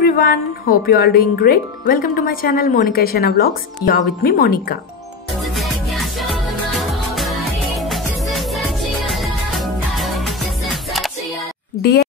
everyone, hope you all doing great. Welcome to my channel Monica Ishana Vlogs. You are with me Monica. Dear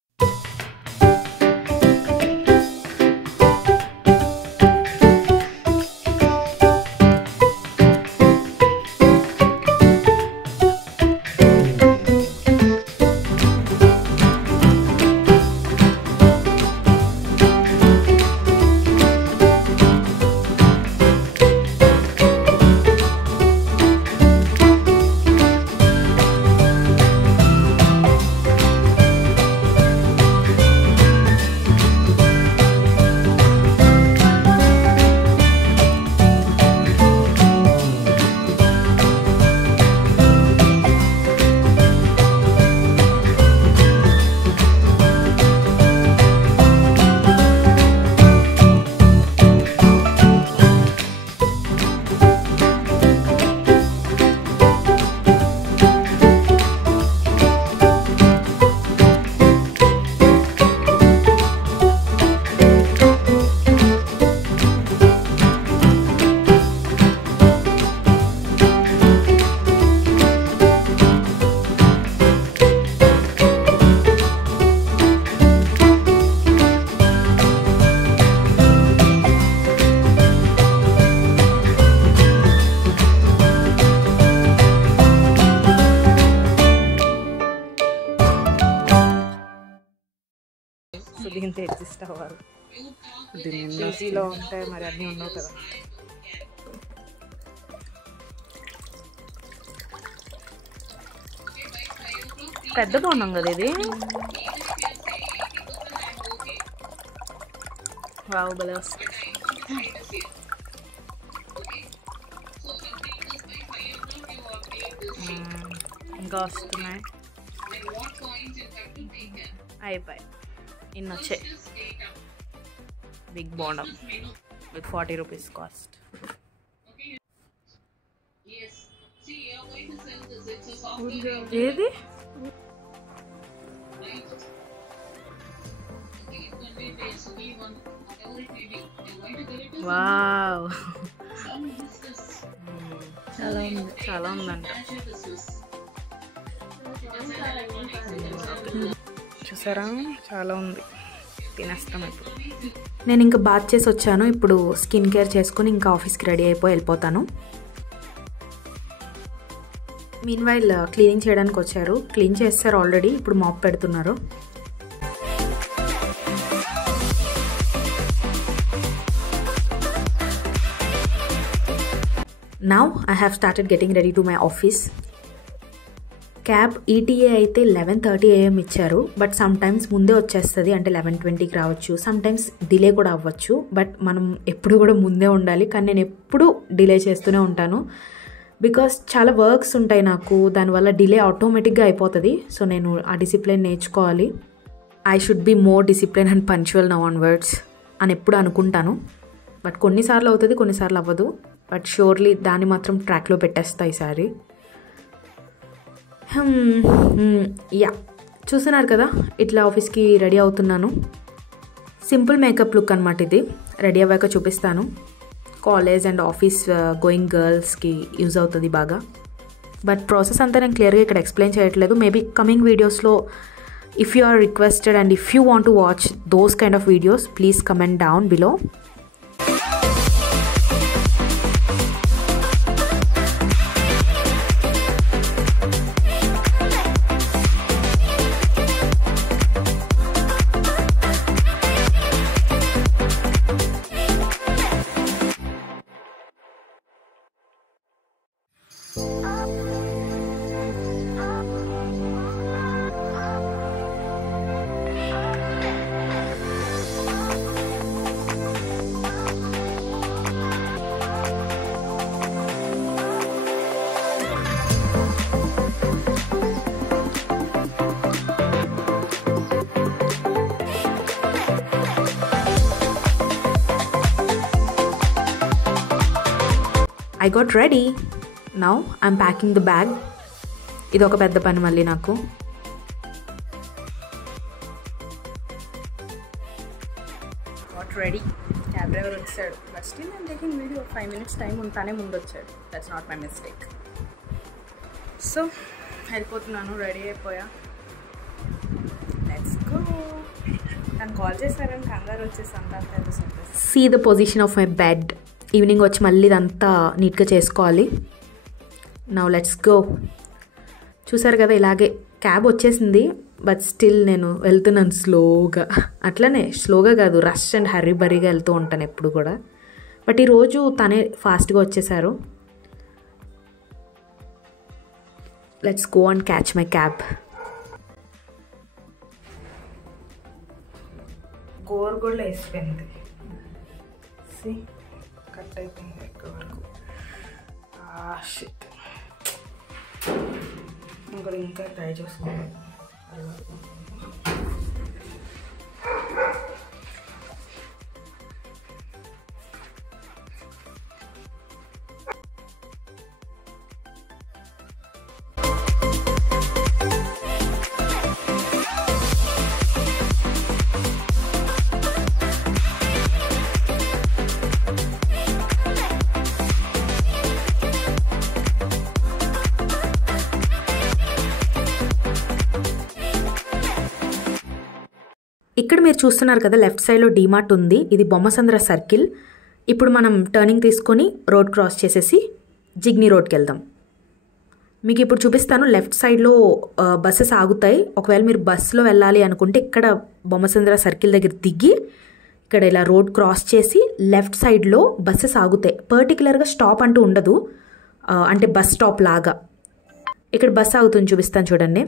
దీంతో adjust అవ్వాలి. పీజీలో ఉంటే మరి అన్నీ ఉండవు కదా. పెద్ద బాగున్నాం కదా ఇది. వావ్ భలే వస్తుంది. ఇంకా వస్తున్నాయి. అయిపోయి ఇన్ని వచ్చాయి. బిగ్ బాండం విత్ 40 రూపీస్ కాస్ట్. ఏది వావ్ చాలా ఉందంట. చూసారా, చాలా ఉంది. తినేస్తాం ఇప్పుడు. నేను ఇంకా బాత్ చేసి వచ్చాను. ఇప్పుడు స్కిన్ కేర్ చేసుకుని ఇంకా ఆఫీస్కి రెడీ అయిపోయి వెళ్ళిపోతాను. మీన్వైల్ క్లీనింగ్ చేయడానికి వచ్చారు. క్లీన్ చేస్తారు ఆల్రెడీ. ఇప్పుడు మాప్ పెడుతున్నారు. Now I have started getting ready to my office. Cab ETA అయితే 11:30 AM ఇచ్చారు. బట్ సమ్ టైమ్స్ ముందే వచ్చేస్తుంది, అంటే 11:20కి రావచ్చు. సమ్ టైమ్స్ డిలే కూడా అవ్వచ్చు. బట్ మనం ఎప్పుడు కూడా ముందే ఉండాలి. కానీ నేను ఎప్పుడు డిలే చేస్తూనే ఉంటాను. బికాస్ చాలా వర్క్స్ ఉంటాయి నాకు. దానివల్ల డిలే ఆటోమేటిక్గా అయిపోతుంది. సో నేను ఆ డిసిప్లిన్ నేర్చుకోవాలి. I should be more discipline and punctual now onwards అని ఎప్పుడు అనుకుంటాను. బట్ కొన్నిసార్లు అవుతుంది, కొన్నిసార్లు అవ్వదు. బట్ షూర్లీ దాన్ని మాత్రం ట్రాక్లో పెట్టేస్తా ఈసారి. యా, చూస్తున్నారు కదా, ఇట్లా ఆఫీస్కి రెడీ అవుతున్నాను. సింపుల్ మేకప్ లుక్ అనమాట ఇది. రెడీ అవ్వాక చూపిస్తాను. కాలేజ్ అండ్ ఆఫీస్ గోయింగ్ గర్ల్స్కి యూజ్ అవుతుంది బాగా. బట్ ప్రాసెస్ అంతా నేను క్లియర్గా ఇక్కడ ఎక్స్ప్లెయిన్ చేయట్లేదు. మేబీ కమింగ్ వీడియోస్లో if you are requested and if you want to watch those kind of videos, please comment down below. I got ready. Now I'm packing the bag. ఇది ఒక పెద్ద పని మళ్ళీ నాకు. Got ready. క్యాబ్ డ్రైవర్ వచ్చాడు. But still I'm taking video. 5 minutes time ఉంటానే ముందు వచ్చాడు. That's not my mistake. So వెళ్ళిపోతున్నాను. రెడీ అయిపోయా. Let's go. తను కాల్ చేశారని కంగారు వచ్చేసి see the position of my bed. Evening వచ్చి మళ్ళీ ఇదంతా నీట్గా చేసుకోవాలి. Now let's go. చూసారు కదా, ఇలాగే క్యాబ్ వచ్చేసింది. బట్ స్టిల్ నేను వెళ్తున్నాను స్లోగా. అట్లనే స్లోగా కాదు, రష్ అండ్ హర్రీ బరీగా వెళ్తూ ఉంటాను ఎప్పుడు కూడా. బట్ ఈరోజు తనే ఫాస్ట్గా వచ్చేసారు. Let's go and catch my cab. గోరుగోళ్ళు వేసిపోయింది. కట్ అయిపోయింది ఎక్కడ వరకు. షిట్. ఇంకా ట్రై చేసుకోవాలి. ఇక్కడ మీరు చూస్తున్నారు కదా, లెఫ్ట్ సైడ్లో డీమార్ట్ ఉంది. ఇది బొమ్మసంద్ర సర్కిల్. ఇప్పుడు మనం టర్నింగ్ తీసుకొని రోడ్ క్రాస్ చేసేసి జిగ్నీ రోడ్కి వెళ్దాం. మీకు ఇప్పుడు చూపిస్తాను. లెఫ్ట్ సైడ్లో బస్సెస్ ఆగుతాయి. ఒకవేళ మీరు బస్సులో వెళ్ళాలి అనుకుంటే ఇక్కడ బొమ్మసంద్ర సర్కిల్ దగ్గర దిగి ఇక్కడ ఇలా రోడ్ క్రాస్ చేసి లెఫ్ట్ సైడ్లో బస్సెస్ ఆగుతాయి. పర్టికులర్గా స్టాప్ అంటూ ఉండదు, అంటే బస్ స్టాప్ లాగా. ఇక్కడ బస్ ఆగుతుంది, చూపిస్తాను చూడండి.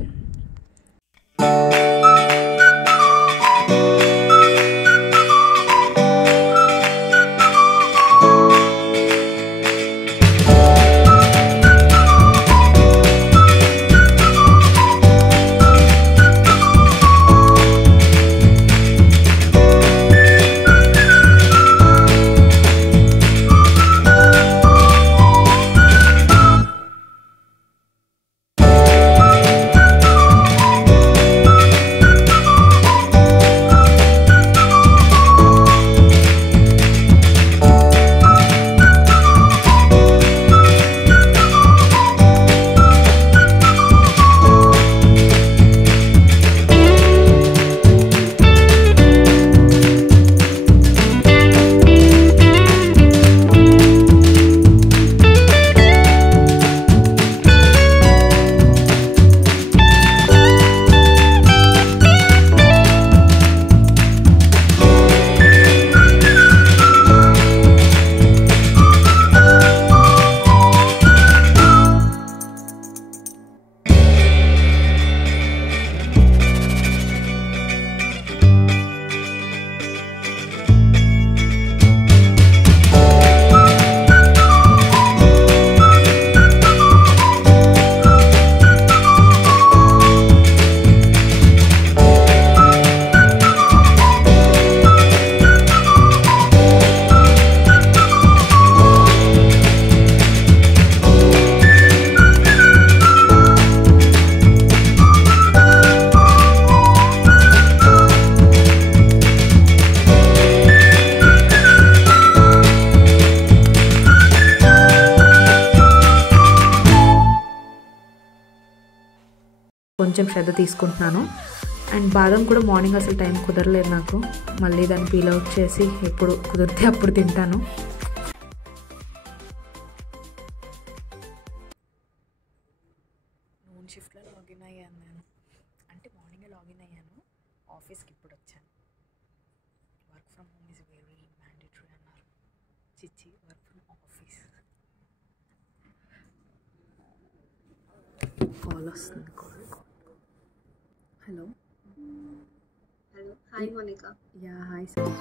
కొంచెం శ్రద్ధ తీసుకుంటున్నాను. అండ్ బాదం కూడా మార్నింగ్ అసలు టైం కుదరలేదు నాకు. మళ్ళీ దాన్ని పీల్ అవుట్ చేసి ఎప్పుడు కుదిరితే అప్పుడు తింటాను. నూన్ షిఫ్ట్లో లాగిన్ అయ్యాను నేను. అంటే మార్నింగే లాగిన్ అయ్యాను. ఆఫీస్కి ఇప్పుడు వచ్చాను. Work from home is very mandatory అన్నారు. చిచ్చి, వర్క్ ఫ్రమ్ ఆఫీస్. కాల్ వస్తుంది. Hello. Hello, hi Monica. Yeah, hi sir.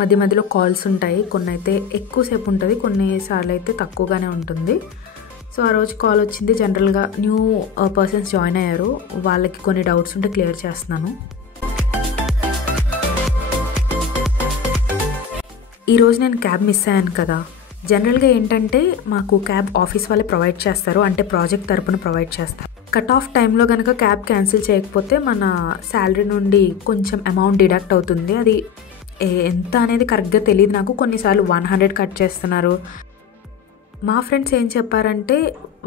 మధ్య మధ్యలో కాల్స్ ఉంటాయి. కొన్ని అయితే ఎక్కువసేపు ఉంటుంది, కొన్నిసార్లు అయితే తక్కువగానే ఉంటుంది. సో ఆ రోజు కాల్ వచ్చింది. జనరల్గా న్యూ పర్సన్స్ జాయిన్ అయ్యారు, వాళ్ళకి కొన్ని డౌట్స్ ఉంటే క్లియర్ చేస్తున్నాను. ఈరోజు నేను క్యాబ్ మిస్ అయ్యాను కదా, జనరల్గా ఏంటంటే మాకు క్యాబ్ ఆఫీస్ వాళ్ళే ప్రొవైడ్ చేస్తారు, అంటే ప్రాజెక్ట్ తరపున ప్రొవైడ్ చేస్తారు. కట్ ఆఫ్ టైంలో కనుక క్యాబ్ క్యాన్సిల్ చేయకపోతే మన శాలరీ నుండి కొంచెం అమౌంట్ డిడక్ట్ అవుతుంది. అది ఎంత అనేది కరెక్ట్గా తెలియదు నాకు. కొన్నిసార్లు 100 కట్ చేస్తున్నారు. మా ఫ్రెండ్స్ ఏం చెప్పారంటే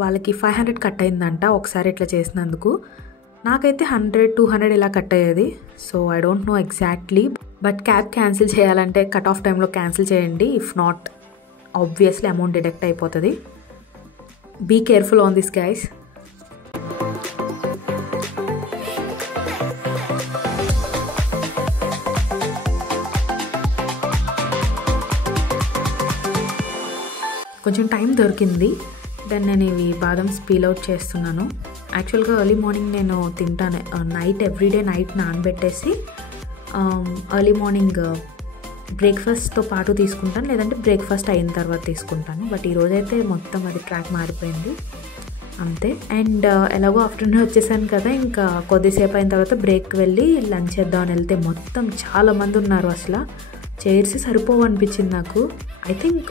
వాళ్ళకి 500 కట్ అయిందంట ఒకసారి ఇట్లా చేసినందుకు. నాకైతే 100-200 ఇలా కట్ అయ్యేది. So I don't know exactly. But cab cancel చేయాలంటే కట్ ఆఫ్ టైంలో క్యాన్సిల్ చేయండి. If not obviously amount deduct అయిపోతుంది. Be careful on this guys. కొంచెం టైం దొరికింది. దెన్ నేను ఇవి బాదమ్స్ పీల్ అవుట్ చేస్తున్నాను. యాక్చువల్గా ఎర్లీ మార్నింగ్ నేను తింటాను. నైట్ ఎవ్రీడే నైట్ నానబెట్టేసి ఎర్లీ మార్నింగ్ బ్రేక్ఫాస్ట్తో పాటు తీసుకుంటాను, లేదంటే బ్రేక్ఫాస్ట్ అయిన తర్వాత తీసుకుంటాను. బట్ ఈరోజైతే మొత్తం అది ట్రాక్ మారిపోయింది అంతే. అండ్ ఎలాగో ఆఫ్టర్నూన్ వచ్చేసాను కదా, ఇంకా కొద్దిసేపు అయిన తర్వాత బ్రేక్ వెళ్ళి లంచ్ చేద్దామని వెళ్తే మొత్తం చాలామంది ఉన్నారు. అసలు చైర్స్ సరిపోవు అనిపించింది నాకు. I think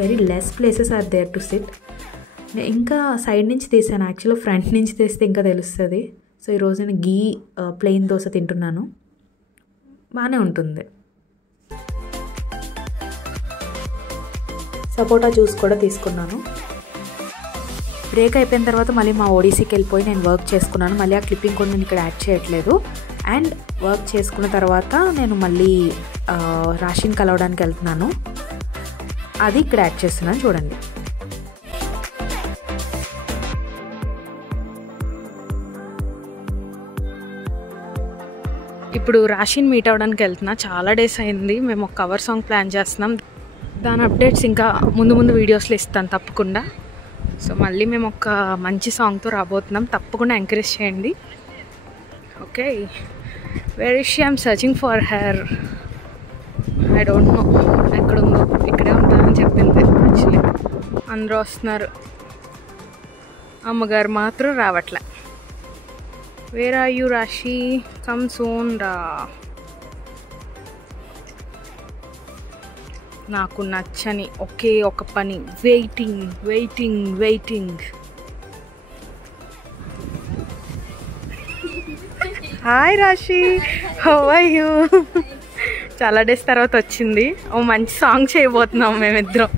very less places are there to sit. ఇంకా సైడ్ నుంచి తీసాను, యాక్చువల్గా ఫ్రంట్ నుంచి తీస్తే ఇంకా తెలుస్తుంది. సో ఈరోజు నేను గీ ప్లెయిన్ దోశ తింటున్నాను, బాగానే ఉంటుంది. సపోటా జ్యూస్ కూడా తీసుకున్నాను. బ్రేక్ అయిపోయిన తర్వాత మళ్ళీ మా ఓడిసీకి వెళ్ళిపోయి నేను వర్క్ చేసుకున్నాను. మళ్ళీ ఆ క్లిప్పింగ్ కూడా నేను ఇక్కడ యాడ్ చేయట్లేదు. అండ్ వర్క్ చేసుకున్న తర్వాత నేను మళ్ళీ రాషిని కలవడానికి వెళ్తున్నాను, అది ఇక్కడ యాడ్ చేస్తున్నాను చూడండి. ఇప్పుడు రాషిని మీట్ అవ్వడానికి వెళ్తున్నా. చాలా డేస్ అయింది. మేము ఒక కవర్ సాంగ్ ప్లాన్ చేస్తున్నాం. దాని అప్డేట్స్ ఇంకా ముందు ముందు వీడియోస్లో ఇస్తాను తప్పకుండా. సో మళ్ళీ మేము ఒక మంచి సాంగ్తో రాబోతున్నాం, తప్పకుండా ఎంకరేజ్ చేయండి. Okay, where is she? I'm searching for her. I don't no ఎక్కడుందో. ఇక్కడే ఉంటారని చెప్పింది. యాక్చువల్లీ అందరూ వస్తున్నారు, అమ్మగారు మాత్రం రావట్లే. Where are you Rashi? Come soon రా. నాకు నచ్చని ఒకే ఒక పని, waiting waiting waiting. Hi Rashi, how are you? చాలా డేస్ తర్వాత వచ్చింది. ఓ మంచి సాంగ్ చేయబోతున్నాం మేమిద్దరం.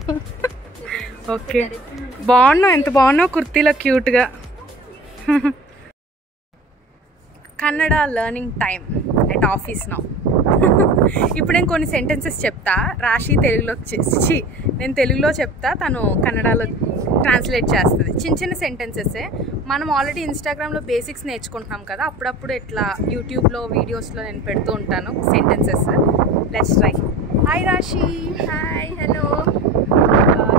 ఓకే, బాగున్నావు, ఎంత బాగున్నావు కుర్తీలో క్యూట్గా. Kannada learning time at office now. ఇప్పుడు నేను కొన్ని సెంటెన్సెస్ చెప్తా, రాషి తెలుగులో నేను తెలుగులో చెప్తా, తను కన్నడలో ట్రాన్స్లేట్ చేస్తుంది. చిన్న చిన్న సెంటెన్సెసే. మనం ఆల్రెడీ ఇన్స్టాగ్రామ్లో బేసిక్స్ నేర్చుకుంటున్నాం కదా, అప్పుడప్పుడు ఇట్లా యూట్యూబ్లో వీడియోస్లో నేను పెడుతూ ఉంటాను sentences. Let's try. Hi Rashi. Hi hello,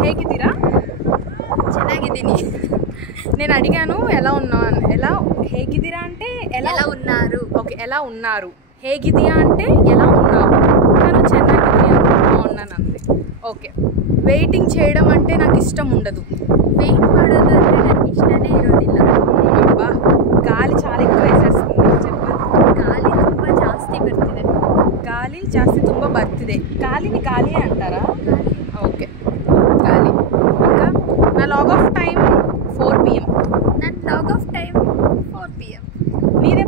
ಹೇಗಿದ್ದೀರಾ? ಚೆನ್ನಾಗಿದ್ದೀನಿ. నేను అడిగాను ఎలా ఉన్నావు అని. హేగిదిరా అంటే ఎలా ఉన్నారు? ఓకే, ఎలా ఉన్నారు. ಹೇಗಿದೆಯಾ అంటే ఎలా ఉన్నావు. నేను ಚೆನ್ನಾಗಿದ್ದೀನಿ బాగున్నాను అంది. ఓకే, వెయిటింగ్ చేయడం అంటే నాకు ఇష్టం ఉండదు. వెయిట్ ಮಾಡೋದು ಅಂದರೆ ನನಗೆ ಇಷ್ಟನೇ ಇರೋದಿಲ್ಲ. అబ్బా, గాలి చాలా ఎక్కువ వేసేస్తుంది. చెప్పాలి, ಗಾಳಿ ತುಂಬ ಜಾಸ್ತಿ ಬರ್ತಿದೆ. గాలి జాస్తి ತುಂಬ ಬರ್ತಿದೆ. గాలిని గాలి అంటారా? ಗಾಳಿ. ఓకే, గాలి. ఇంకా నా లాగ్ ఆఫ్ టైం 4 PM. ನನ್ನ ಲಾಗ್ ఆఫ్ టైం 4 PM. నీదే.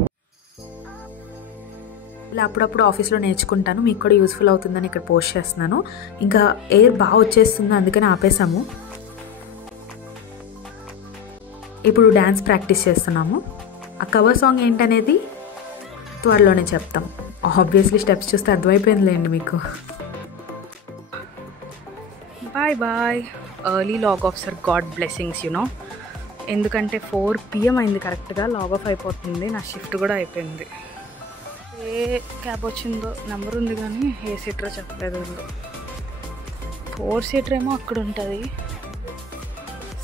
ఇలా అప్పుడప్పుడు ఆఫీస్లో నేర్చుకుంటాను, మీకు కూడా యూస్ఫుల్ అవుతుందని ఇక్కడ పోస్ట్ చేస్తున్నాను. ఇంకా ఎయిర్ బాగా వచ్చేస్తుంది, అందుకని ఆపేసాము. ఇప్పుడు డ్యాన్స్ ప్రాక్టీస్ చేస్తున్నాము. ఆ కవర్ సాంగ్ ఏంటనేది త్వరలోనే చెప్తాం. ఆబ్వియస్లీ స్టెప్స్ చూస్తే అర్థమైపోయిందిలేండి మీకు. Bye bye. Early log off sir, God blessings you. ఎందుకంటే 4 PM అయింది కరెక్ట్గా, లాగ్ ఆఫ్ అయిపోతుంది. నా షిఫ్ట్ కూడా అయిపోయింది. ఏ క్యాబ్ వచ్చిందో నెంబర్ ఉంది కానీ ఏ సీటరో చెప్పలేదు. 4 సీటర్ ఏమో అక్కడ ఉంటుంది,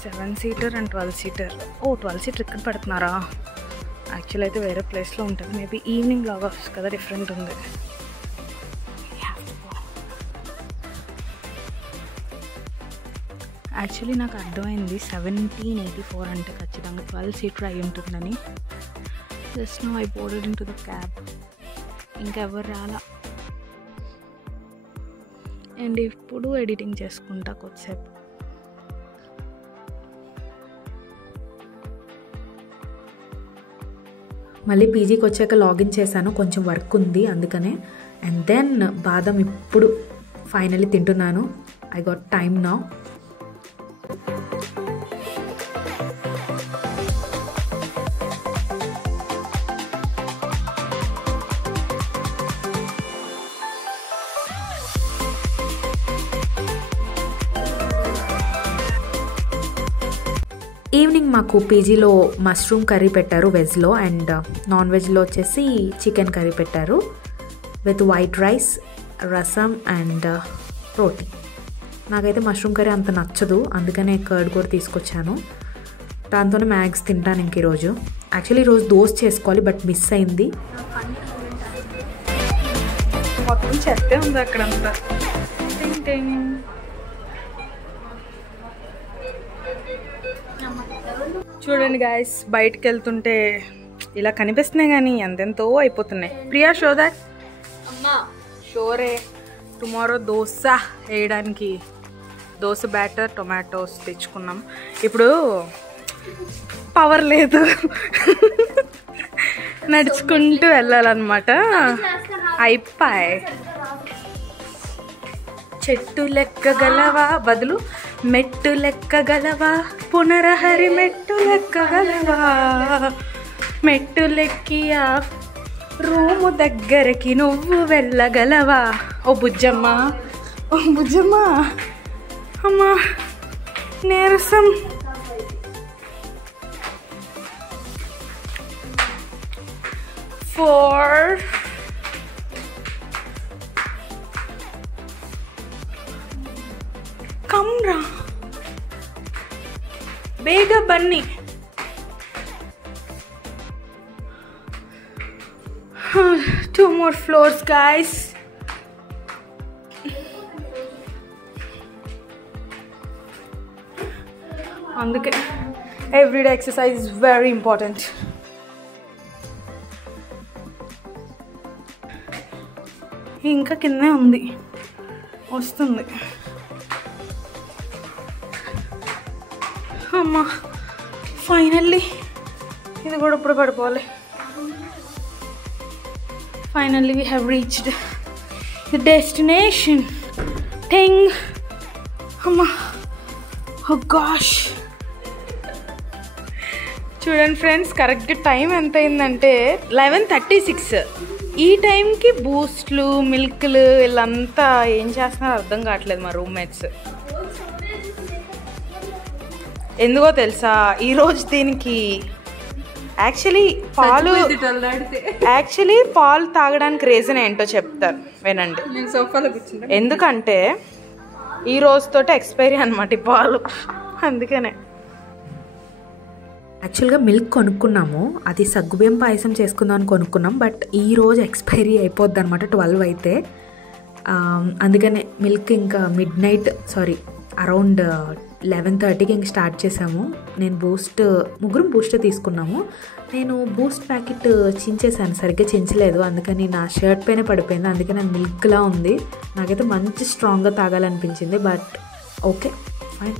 7 సీటర్ అండ్ 12 సీటర్. 12 సీటర్ ఇక్కడ పెడుతున్నారా? యాక్చువల్ అయితే వేరే ప్లేస్లో ఉంటుంది. మేబీ ఈవినింగ్ లాగ్ ఆఫ్ కదా, డిఫరెంట్ ఉంది. యాక్చువల్లీ నాకు అర్థమైంది 1784 అంటే ఖచ్చితంగా 12 సీటర్ అయి ఉంటుందని. Just now I boarded in to the cab. ఇంకెవరు రాలా. అండ్ ఇప్పుడు ఎడిటింగ్ చేసుకుంటా కొద్దిసేపు. మళ్ళీ పీజీకి వచ్చాక లాగిన్ చేశాను, కొంచెం వర్క్ ఉంది అందుకనే. అండ్ దెన్ బాదం ఇప్పుడు ఫైనల్లీ తింటున్నాను. I got time now. Evening మాకు పీజీలో మష్రూమ్ కర్రీ పెట్టారు వెజ్లో, అండ్ నాన్ వెజ్లో వచ్చేసి చికెన్ కర్రీ పెట్టారు విత్ వైట్ రైస్, రసం అండ్ రోటీ. నాకైతే మష్రూమ్ కర్రీ అంత నచ్చదు, అందుకనే కర్డ్ కూడా తీసుకొచ్చాను. దాంతోనే మ్యాగ్స్ తింటాను ఇంక ఈరోజు. యాక్చువల్లీ ఈరోజు దోశ చేసుకోవాలి బట్ మిస్ అయింది. మొత్తం చెత్తే ఉంది అక్కడంతా. చూడండి గాయస్, బయటకు వెళ్తుంటే ఇలా కనిపిస్తున్నాయి కానీ ఎంతెంతో అయిపోతున్నాయి. Priya show that Shorey. Tomorrow dosa వేయడానికి దోశ బ్యాటర్, టొమాటోస్ తెచ్చుకున్నాం. ఇప్పుడు పవర్ లేదు, నడుచుకుంటూ వెళ్ళాలన్నమాట. అయిపోయి చెట్టు లెక్కగలవా బదులు మెట్టు లెక్కగలవా, పునరహరి మెట్టు లెక్కగలవా, మెట్టు లెక్కియా రూము దగ్గరకి నువ్వు వెళ్ళగలవా. ఓ బుజ్జమ్మ, ఓ బుజ్జమ్మ, అమ్మా నీరసం. కమ్రా ಬೇಗ ಬನ್ನಿ. Two more floors guys. అందుకే everyday exercise is very important. ఇంకా కిందే ఉంది, వస్తుంది. అమ్మా ఫైనల్లీ ఇది కూడా ఇప్పుడు పడిపోవాలి. Finally we have reached the destination. Thing అమ్మా, ఓ గాష్. చూడండి ఫ్రెండ్స్, కరెక్ట్ టైం ఎంత అయిందంటే 11:36. ఈ టైంకి బూస్ట్లు, మిల్క్లు వీళ్ళంతా ఏం చేస్తున్నారో అర్థం కావట్లేదు మా రూమ్మేట్స్. ఎందుకో తెలుసా, ఈరోజు దీనికి యాక్చువల్లీ పాలు తాగడానికి రీజన్ ఏంటో చెప్తాను వినండి. ఎందుకంటే ఈ రోజుతోటి ఎక్స్పైరీ అనమాట ఈ పాలు, అందుకనే. యాక్చువల్గా మిల్క్ కొనుక్కున్నాము, అది సగ్గుబియ్యం పాయసం చేసుకుందామని కొనుక్కున్నాం. బట్ ఈరోజు ఎక్స్పైరీ అయిపోద్ది అనమాట 12 అయితే. అందుకనే మిల్క్ ఇంకా అరౌండ్ 11:30కి ఇంక స్టార్ట్ చేసాము. నేను ముగ్గురం బూస్ట్ తీసుకున్నాము. నేను బూస్ట్ ప్యాకెట్ చించేసాను, సరిగ్గా చించలేదు, అందుకని నా షర్ట్ పైన పడిపోయింది. అందుకని నాకు మిల్క్లా ఉంది. నాకైతే మంచి స్ట్రాంగ్గా తాగాలనిపించింది, but okay fine.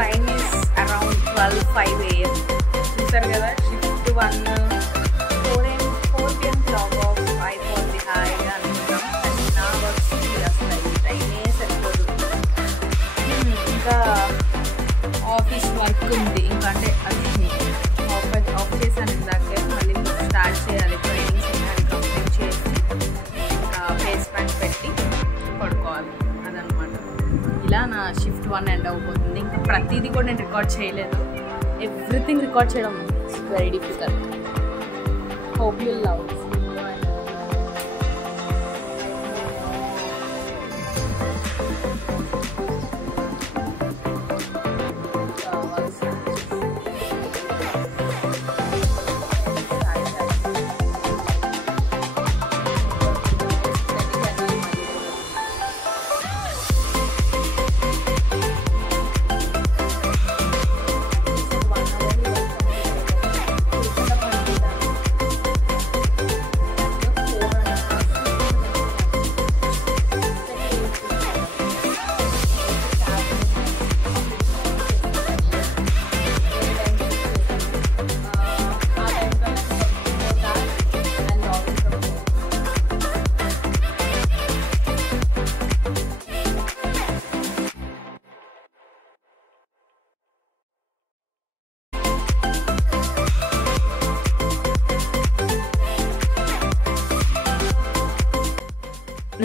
Time is around 12:05 AM. చూసారు కదా, షిఫ్ట్ 1 4 PM క్లాక్ ఆఫ్ అయిపోయింది. హాయిగా అనుకున్నాం. నా వచ్చి అసలు టైమే సరిపోదు. ఇంకా ఆఫీస్ వర్క్ ఉంది, ఇంకా అంటే అది ఆఫ్ చేశాను ఇందాకే. మళ్ళీ స్టార్ట్ చేయాలి. ట్రైనింగ్స్ ఉన్నాయి, కంప్లీట్ చేసి ఇంకా ఫేస్ ప్యాక్ పెట్టి పడుకోవాలి. అదనమాట. ఇలా నా షిఫ్ట్ 1 ఎండ్ అయిపోతుంది. ఇంకా ప్రతిదీ కూడా నేను రికార్డ్ చేయలేదు. ఎవ్రీథింగ్ రికార్డ్ చేయడం it's very difficult. Hope you love.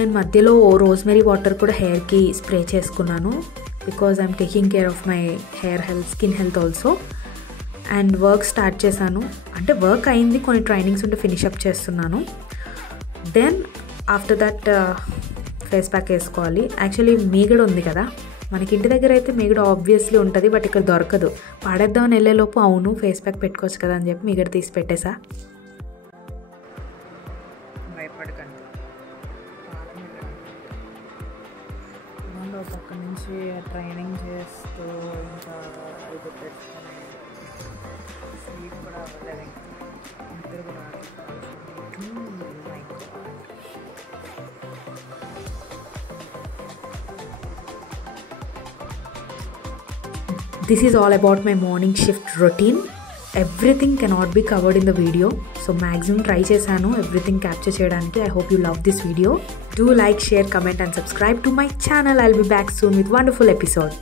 నేను మధ్యలో రోజ్మెరీ వాటర్ కూడా హెయిర్కి స్ప్రే చేసుకున్నాను because I'm taking care of my hair health, skin health also. And work start చేశాను, అంటే వర్క్ అయింది, కొన్ని ట్రైనింగ్స్ ఉంటే ఫినిష్ అప్ చేస్తున్నాను. Then after that face pack వేసుకోవాలి. యాక్చువల్లీ మీగడ ఉంది కదా, మనకి ఇంటి దగ్గర అయితే మీగడ ఆబ్వియస్లీ ఉంటుంది, బట్ ఇక్కడ దొరకదు. పాడేద్దామని వెళ్ళేలోపు అవును ఫేస్ ప్యాక్ పెట్టుకోవచ్చు కదా అని చెప్పి మీగడ తీసి పెట్టేసా. భయపడకండి, పక్క నుంచి ట్రైనింగ్ చేస్తూ ఇంకా ఇది పెట్టుకుని స్లీప్ కూడా అవ్వలేదు, నిద్ర కూడా This is all about my morning shift routine. Everything cannot be covered in the video, so maximum try chesanu everything capture cheyadaniki. I hope you love this video. Do like, share, comment and subscribe to my channel. I'll be back soon with wonderful episode.